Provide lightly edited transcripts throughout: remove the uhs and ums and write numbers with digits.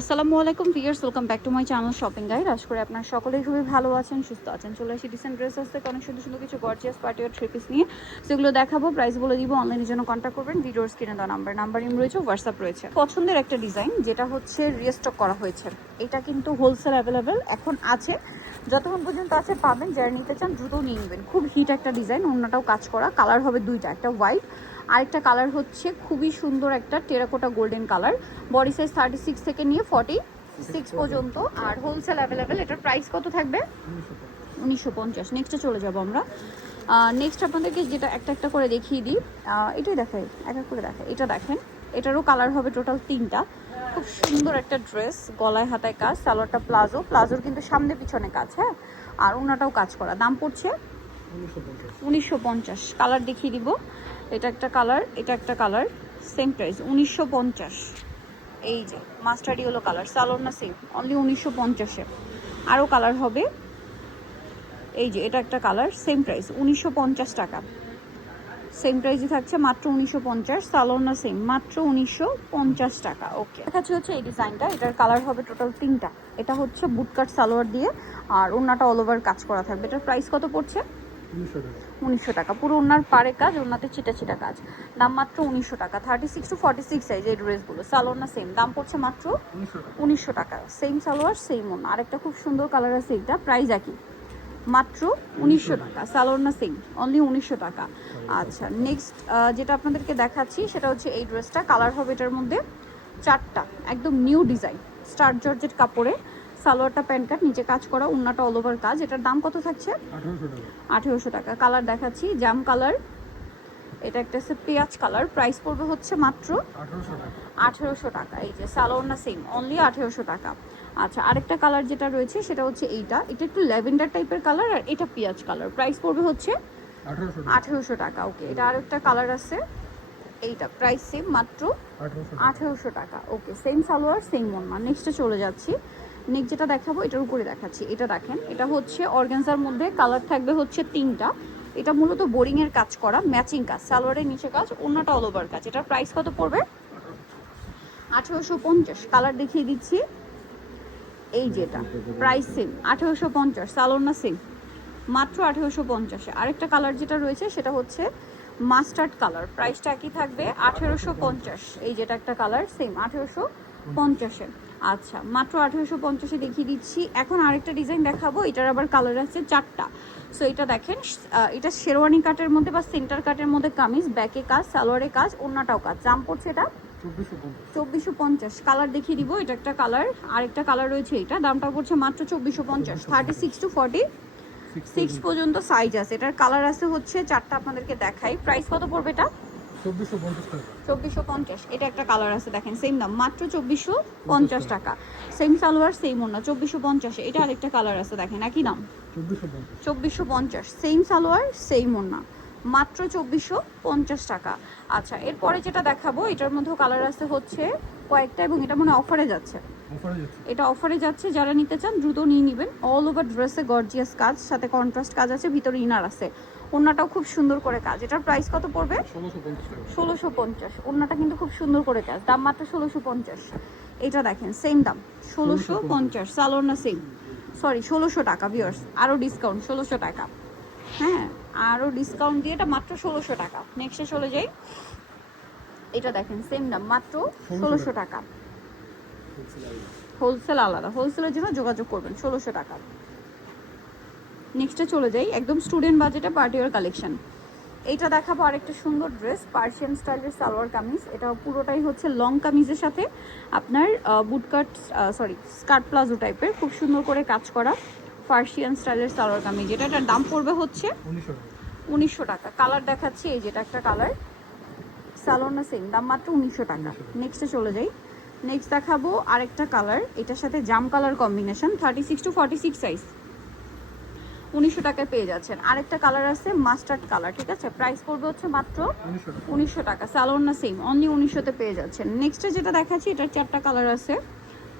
আসসালামু আলাইকুম viewers, welcome back to my channel shopping guide. আশা করি আপনারা সকলেই খুবই ভালো আছেন, সুস্থ আছেন। চলে আসি ডিসেন্ট ড্রেসেস থেকে অনেক সুন্দর সুন্দর কিছু গর্জিয়াস পার্টি আর থ্রি পিস নিয়ে, সেগুলো দেখাবো, প্রাইস বলে দিব। অনলাইনের জন্য কন্ট্যাক্ট করবেন, ভিডিওর স্ক্রিনে দেওয়া নাম্বার ইম রয়েছে, হোয়াটসঅ্যাপ রয়েছে। পছন্দের একটা ডিজাইন যেটা হচ্ছে রিস্টক করা হয়েছে, এটা কিন্তু হোলসেল অ্যাভেলেবেল এখন আছে, যতক্ষণ পর্যন্ত আছে পাবেন। যারা নিতে চান দ্রুত নিয়ে নেবেন। খুব হিট একটা ডিজাইন, অন্যটাও কাজ করা, কালার হবে দুইটা, একটা হোয়াইট, আরেকটা কালার হচ্ছে খুবই সুন্দর একটা terracotta golden colour. Body size 36 থেকে নিয়ে 46 পর্যন্ত, আর হোলসেল অ্যাভেলেবেল। এটার প্রাইস কত থাকবে? 1950। নেক্সটে চলে যাব আমরা। নেক্সট আপনাদেরকে যেটা একটা একটা করে দেখিয়ে দিই, এটাই দেখাই, এক এক করে দেখাই। এটা দেখেন, এটারও কালার হবে টোটাল 3টা। খুব সুন্দর একটা ড্রেস, গলায় হাতায় কাজ, সালোয়ারটা প্লাজোর কিন্তু সামনে পিছনে কাজ, হ্যাঁ, আর ওনাটাও কাজ করা। দাম পড়ছে 1950। কালার দেখিয়ে দিব, এটা একটা কালার, এটা একটা কালার, সেম প্রাইস 1950। এই যে মাস্টার্ড ইয়েলো কালার, সালোয়ার না সেম, অনলি 1950-এ। আরও কালার হবে, এই যে এটা একটা কালার, সেম প্রাইস 1950 টাকা। সেম প্রাইসই থাকছে, মাত্র 1950। সালোয়ার না সেম, মাত্র 1950 টাকা। ওকে, দেখাচ্ছি হচ্ছে এই ডিজাইনটা, এটার কালার হবে টোটাল 3টা। এটা হচ্ছে বুটকাট সালোয়ার দিয়ে, আর ওনাটা অল ওভার কাজ করা থাকবে। এটার প্রাইস কত পড়ছে? 1900 টাকা। পুরো ওনার পাড়ে কাজ, ওনাতে চিটা চিটা কাজ। দাম মাত্র 1900 টাকা। 36 to 46 সাইজ এই ড্রেসগুলো। সালোয়ার না সেম, দাম পড়ছে মাত্র 1900 টাকা। সেম সালোয়ার সেম ওনা। আরেকটা খুব সুন্দর কালার আছে, এটা প্রাইস একই, মাত্র 1900 টাকা। সালোয়ার না সেম, অনলি 1900 টাকা। আচ্ছা, নেক্সট যেটা আপনাদেরকে দেখাচ্ছি সেটা হচ্ছে এই ড্রেসটা। কালার হবে এটার মধ্যে 4টা, একদম নিউ ডিজাইন, স্টার জর্জেট কাপড়ে। সালোয়ারটা প্যান্ট কাট, নিচে কাজ করা, ওন্নাটা অল ওভার কাজ। এটার দাম কত থাকছে? 1800 টাকা। কালার দেখাচ্ছি, জাম কালার, এটা একটা হচ্ছে পেঁয়াজ কালার। প্রাইস পড়বে হচ্ছে মাত্র 1800 টাকা। এই যে সালোয়ার না সেম, অনলি 1800 টাকা। আচ্ছা, আরেকটা কালার যেটা রয়েছে সেটা হচ্ছে এইটা, এটা একটু ল্যাভেন্ডার টাইপের কালার, আর এটা পেঁয়াজ কালার। প্রাইস পড়বে হচ্ছে 1800 টাকা। ওকে, এটা আরেকটা কালার আছে, এইটা প্রাইস সেম, মাত্র 1800 টাকা। ওকে, সেম সালোয়ার সেম ওন্না। নেক্সটে চলে যাচ্ছি। নেক্সট যেটা দেখাবো এটার উপরে দেখাচ্ছি, এটা দেখেন, এটা হচ্ছে অর্গানজার মধ্যে, কালার থাকবে হচ্ছে 3টা। এটা মূলত বোরিং এর কাজ করা, ম্যাচিং কাজ, সালোয়ারের নিচে কাজ, ওন্নাটা অল ওভার কাজ। এটার প্রাইস কত পড়বে? 1850। কালার দেখিয়ে দিচ্ছি, এই যেটা প্রাইস সেম, 1850। সালোয়ার না সেম, মাত্র 1850-এ। আরেকটা কালার যেটা রয়েছে সেটা হচ্ছে মাস্টার্ড কালার, প্রাইসটা একই থাকবে, 1850। এই যেটা একটা কালার, সেম 1850-এ। আচ্ছা, মাত্র 1850-এ দেখিয়ে দিচ্ছি। এখন আরেকটা ডিজাইন দেখাবো, এটার আবার কালার আছে 4টা। সো এটা দেখেন, এটা শেরওয়ানি কাটের মধ্যে বা সেন্টার কাটের মধ্যে কামিজ, ব্যাকে কাজ, সালোয়ারে কাজ, ওন্নাটাও কাজ। দাম পড়ছে এটা 2450। কালার দেখিয়ে দিব, এটা একটা কালার, আরেকটা কালার রয়েছে, এটা দামটা পড়ছে মাত্র 2450। 36 to 46 পর্যন্ত সাইজ আছে। এটার কালার আছে হচ্ছে 4টা, আপনাদেরকে দেখাই। প্রাইস কত পড়বে এটা? 2450। এটা একটা কালার আছে, দেখেন, সেম দাম, মাত্র 2450 টাকা। সেম সালোয়ার সেম ওন্না, 2450-এ। এটা আরেকটা কালার আছে, দেখেন, একই দাম, 2450। সেম সালোয়ার সেম ওন্না, মাত্র 2450 টাকা। আচ্ছা, এরপরে যেটা দেখাবো এটার মধ্যেও কালার আছে হচ্ছে কয়েকটা, এবং এটা মনে অফারে যাচ্ছে। এটা অফারে যাচ্ছে, যারা নিতে চান দ্রুত নিয়ে নেবেন। অল ওভার ড্রেসে গর্জিয়াস কাজ, সাথে কন্ট্রাস্ট কাজ আছে, ভিতরে ইনার আছে, ওন্নাটাও খুব সুন্দর করে কাজ। এটার প্রাইস কত পড়বে? 1650। ওন্নাটা কিন্তু খুব সুন্দর করে কাজ, দাম মাত্র 1650। এটা দেখেন, সেম দাম, 1650। সালোয়ার না সেম, সরি 1600 টাকা ভিউয়ার্স, আরও ডিসকাউন্ট 1600 টাকা। হ্যাঁ, আরও ডিসকাউন্ট দিয়ে এটা মাত্র 1600 টাকা। নেক্সটে চলে যাই, এটা দেখেন, সেম দাম, মাত্র 1600 টাকা। হোলসেল আলাদা, হোলসেলের জন্য যোগাযোগ করবেন, 1600 টাকা। নেক্সটে চলে যাই, একদম স্টুডেন্ট বাজেটে পার্টিওয়ার কালেকশন। এইটা দেখাবো আরেকটা সুন্দর ড্রেস, পার্সিয়ান স্টাইলের সালোয়ার কামিজ। এটা পুরোটাই হচ্ছে লং কামিজের সাথে আপনার বুটকাট, সরি স্কার্ট প্লাজো টাইপের, খুব সুন্দর করে কাজ করা পার্সিয়ান স্টাইলের সালোয়ার কামিজ। এটার দাম পড়বে হচ্ছে 1900 টাকা। কালার দেখাচ্ছি, এই যেটা একটা কালার, সালোয়ার না সেম, দাম মাত্র 1900 টাকা। নেক্সটে চলে যাই, নেক্সট দেখাবো আরেকটা কালার, এটার সাথে জাম কালার কম্বিনেশন, 36 to 46 সাইজ, 1900 টাকায় পেয়ে যাচ্ছেন। আরেকটা কালার আছে মাস্টার্ড কালার, ঠিক আছে, প্রাইস পড়বে হচ্ছে মাত্র 1900 টাকা। সালোয়ার না সেম, অনলি 1900-তে পেয়ে যাচ্ছেন। নেক্সটে যেটা দেখাচ্ছি এটার 4টা কালার আছে।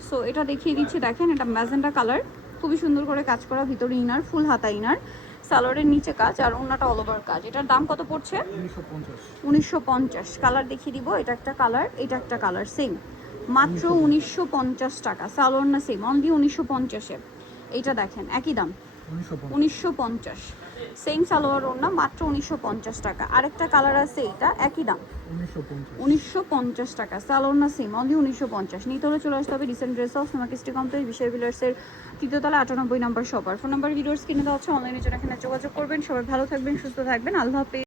সো এটা দেখিয়ে দিচ্ছি, দেখেন, এটা ম্যাজেন্টা কালার, খুবই সুন্দর করে কাজ করা, ভিতরে ইনার, ফুল হাতা ইনার, সালোয়ারের নিচে কাজ, আর ওন্নাটা অল ওভার কাজ। এটার দাম কত পড়ছে? 1950। কালার দেখিয়ে দিব, এটা একটা কালার, এটা একটা কালার, সেম মাত্র 1950 টাকা। সালোয়ার না সেম, অনলি 1950-এ। এইটা দেখেন একই দাম, 1950। সেম সালোয়ার ওড়না, মাত্র 1950 টাকা। আরেকটা কালার আছে, এইটা একই দাম, 1950 টাকা। সালোয়ার না সেম, অনলি 1950। নিতে হলে চলে আসতে হবে রিসেন্ট ড্রেস হাউস, সোমাকিস্ট্রি কমপ্লেক্স, বিশাল বিলার্সের 3য় তলা, 98 নম্বর শপার। ফোন নাম্বার ভিডিওস কিনে দেওয়া হচ্ছে, অনলাইনে জন্য এখানে যোগাযোগ করবেন। সবাই ভালো থাকবেন, সুস্থ থাকবেন, আল্লাহ হাফেজ।